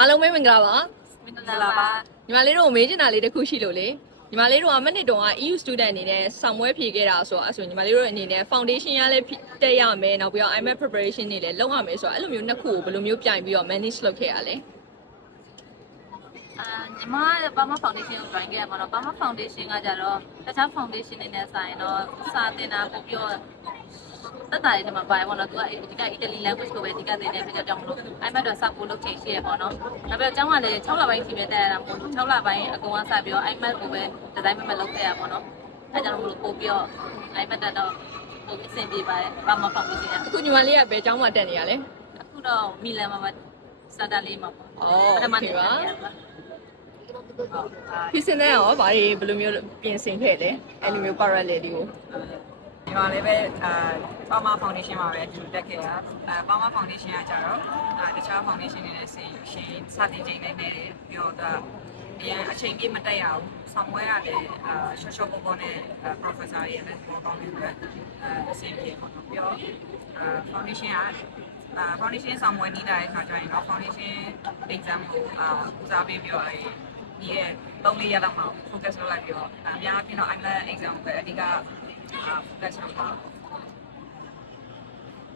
အားလုံးပဲမင်္ဂလာပါ မင်္ဂလာပါ ညီမလေးတို့မေးချင်တာလေးတစ်ခုရှိလို့လေညီမလေးတို့ကမနစ်တုန်းက EU student အနေနဲ့ဆောင်ပွဲဖြေခဲ့တာဆိုတော့ညီမလေးတို့အနေနဲ့ foundation ရလည်းတက်ရမယ်နောက်ပြီးတော့ IMAT preparation တွေလည်းလုပ်ရမယ်ဆိုတော့အဲ့လိုမျိုးနှစ်ခုကိုဘယ်လိုမျိုးပြိုင်ပြီးတော့ manage လုပ်ခဲ့ရလဲ ညီမဘာမ foundation ကို join ခဲ့ရမှာတော့ဘာမ foundation ကကြတော့တခြား foundation တွေနဲ့ဆိုင်တော့စာသင်တာပို့ပြီးတော့တက်တာတွေမှာပါပေါ့နော်သူကအဓိက Italy language ကိုပဲအဓိကသင်တဲ့ဖြစ်ကြောင့်မလို့ IMAT တော့စပို့လုပ်ချင်ရှိရပေါ့နော်ဒါပေမဲ့အကြောင်းကလည်း6လပိုင်းချိန်ပဲတက်ရတာပေါ့6လပိုင်းအကုန်ကစပြီးတော့ IMAT ကိုပဲ design မဲ့လုပ်ခဲ့ရပေါ့နော်အဲကြောင့်မလို့ပို့ပြီးတော့ IMAT တက်တော့ပို့အဆင်ပြေပါတယ်ဘာမ foundation အခုညီမလေးကဘယ်ကျောင်းမှာတက်နေရလဲ အခုတော့မီလန်မှာပါစတာလေးမှာပေါ့ပထမနေ့ပါဖြစ်စင်တဲ့ရောဗာတွေဘယ်လိုမျိုးပြင်ဆင်ခဲ့လဲအဲ့လိုမျိုး parallel တွေကို ဒီမှာလည်းပဲပါမာဖောင်ဒေးရှင်းမှာပဲအတူတက်ခဲ့တာပါမာဖောင်ဒေးရှင်းကကြတော့တခြားဖောင်ဒေးရှင်းတွေနဲ့ရှင်စတင်ချိန်နဲ့နေတယ်ပြီးတော့အရင်အချိန်ပြည့်မတက်ရဘူးဆောင်ပွဲကလည်းရှော့ပေါ်နဲ့ professor ရဲ့လည်းပေါ်ကောင်းနေတယ်အဆင်ပြေပေါ့နော်ပြီးတော့ဖောင်ဒေးရှင်းကဖောင်ဒေးရှင်းဆောင်ပွဲနေလာတဲ့အခါကျရင်တော့ဖောင်ဒေးရှင်း exam ကိုဦးစားပေးပြီးတော့ဒီရဲ့3-4ရက်လောက်မှ focus လုပ်လိုက်ပြီးတော့အများအားဖြင့်တော့ IMAT exam ပဲအဓိကfocus လုပ်ပါ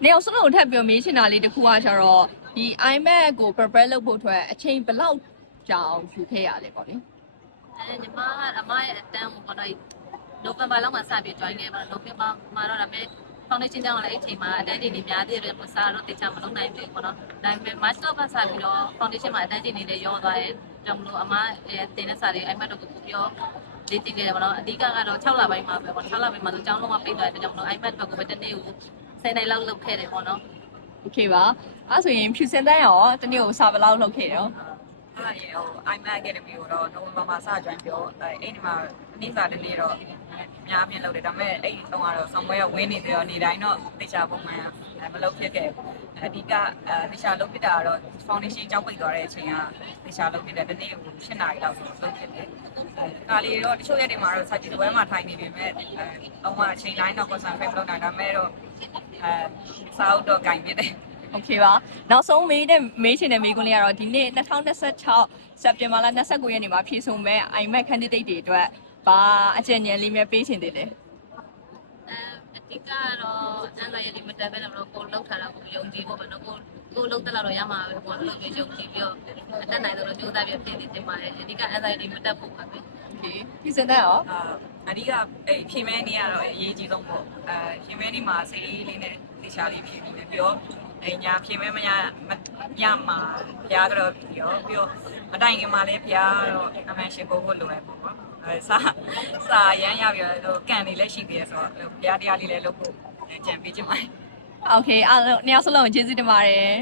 နေအောင်စလုံးထပ်ပြောမေးချင်တာလေးတစ်ခုကကျတော့ဒီ IMAT ကို prepare လုပ်ဖို့အတွက်အချိန်ဘယ်လောက်ကြာအောင်ယူခဲ့ရလဲပေါ့လေ ညီမကအမရဲ့အတန်းကိုပေါ့နော်နိုဝင်ဘာလောက်မှာစပြီး join ခဲ့ပါတော့နိုဝင်ဘာမှာတော့ဒါပေမဲ့ foundation ကျောင်းကလည်းအဲ့ချိန်မှာအတန်းချိန်တွေများသေးတယ်မစားတော့တေချာမလုပ်နိုင်ဘူးပေါ့နော်ဒါပေမဲ့ master ကစပြီးတော့ foundation မှာအတန်းချိန်တွေလည်းရောသွားတယ်ကြောင့်မလို့အမရဲ့တင်တဲ့စာတွေ IMAT တို့ကိုပို့ပြီးတော့လေ့ကျင့်ခဲ့တယ်ပေါ့နော်အဓိကကတော့6လပိုင်းမှာပဲပေါ့6လပိုင်းမှာဆိုကျောင်းလုံးဝပိတ်သွားတဲ့ကြောင့်မလို့ IMAT ဘက်ကိုပဲတစ်နေ့ကို10နိုင်လောက်လုပ်ခဲ့တယ်ပေါ့နော် Okay ပါအဲ့ဆိုရင်ဖြူစင်တဲ့ရောတနေ့ကိုစာဘယ်လောက်လုပ်ခဲ့ရော IMAT Academy ကိုတော့နိုဝင်ဘာမှာစ join ပြောအဲ့ဒီမှာနေ့စာတစ်နေ့တော့အများကြီးလုပ်တယ်ဒါပေမဲ့အဲ့ဒီတော့ကတော့ဆောင်းပွဲကဝင်းနေသေးတော့နေတိုင်းတော့တေချာပုံမှန်မလုပ်ဖြစ်ခဲ့အဓိကတေချာလုပ်ဖြစ်တာကတော့ foundation ကျောင်းပိတ်သွားတဲ့အချိန်ကတေချာလုပ်ဖြစ်တယ်ဒီနေ့ကို7နာရီလောက်လုပ်ဖြစ်တယ်ကာလီတော့တချို့ရက်တွေမှာတော့စာကြည့်ပွဲမှာထိုင်နေပေမဲ့အမှအချိန်တိုင်းတော့ concentrate လုပ်နိုင်ဒါပေမဲ့တော့စာအုပ်တော့ကင်ပြတယ် Okay ပါနောက်ဆုံးမေးချင်တဲ့မေးခွန်းလေးကတော့ဒီနေ့2026စက်တင်ဘာလ29ရက်နေ့မှာဖြည့်ဆုံးမဲ့ IMAT candidate တွေအတွက်ဘာအကြံဉာဏ်လေးများပေးချင်သေးလဲ အဓိကကတော့အန်လာရည်မတက်ပဲတော့ကိုလောက်ထားတာကိုယုံကြည်ဖို့ပဲနော်ကိုလောက်တက်လာတော့ရမှာပဲပေါ့လို့ယုံကြည်ပြီးတော့အတက်နိုင်တော့ကြိုးစားပြီးပြင်နေပါတယ်အဓိကအန်လာရည်မတက်ဖို့ပါပဲ Okay ဖြည့်စင်တဲ့ရော အဓိကဖြည့်မဲနေရတော့အရေးကြီးဆုံးပေါ့ဖြည့်မဲနေမှာစိတ်အေးလေးနဲ့တေချာလေးဖြည့်ပြီးပြောညာဖြည့်မဲမရမှာဘုရားကတော့ပြောပြီးတော့မတိုင်ခင်မှာလည်းဘုရားတော့အမှန်ရှိဖို့လိုတယ်ပေါ့စာရမ်းရပြီးတော့ကန်နေလည်းရှိသေးတယ်ဆိုတော့ဘုရားတရားလေးလည်းလုပ်ဖို့ကြံပေးချင်ပါတယ် Okay အားလုံးနှစ်ယောက်စလုံးကျေးဇူးတင်ပါတယ်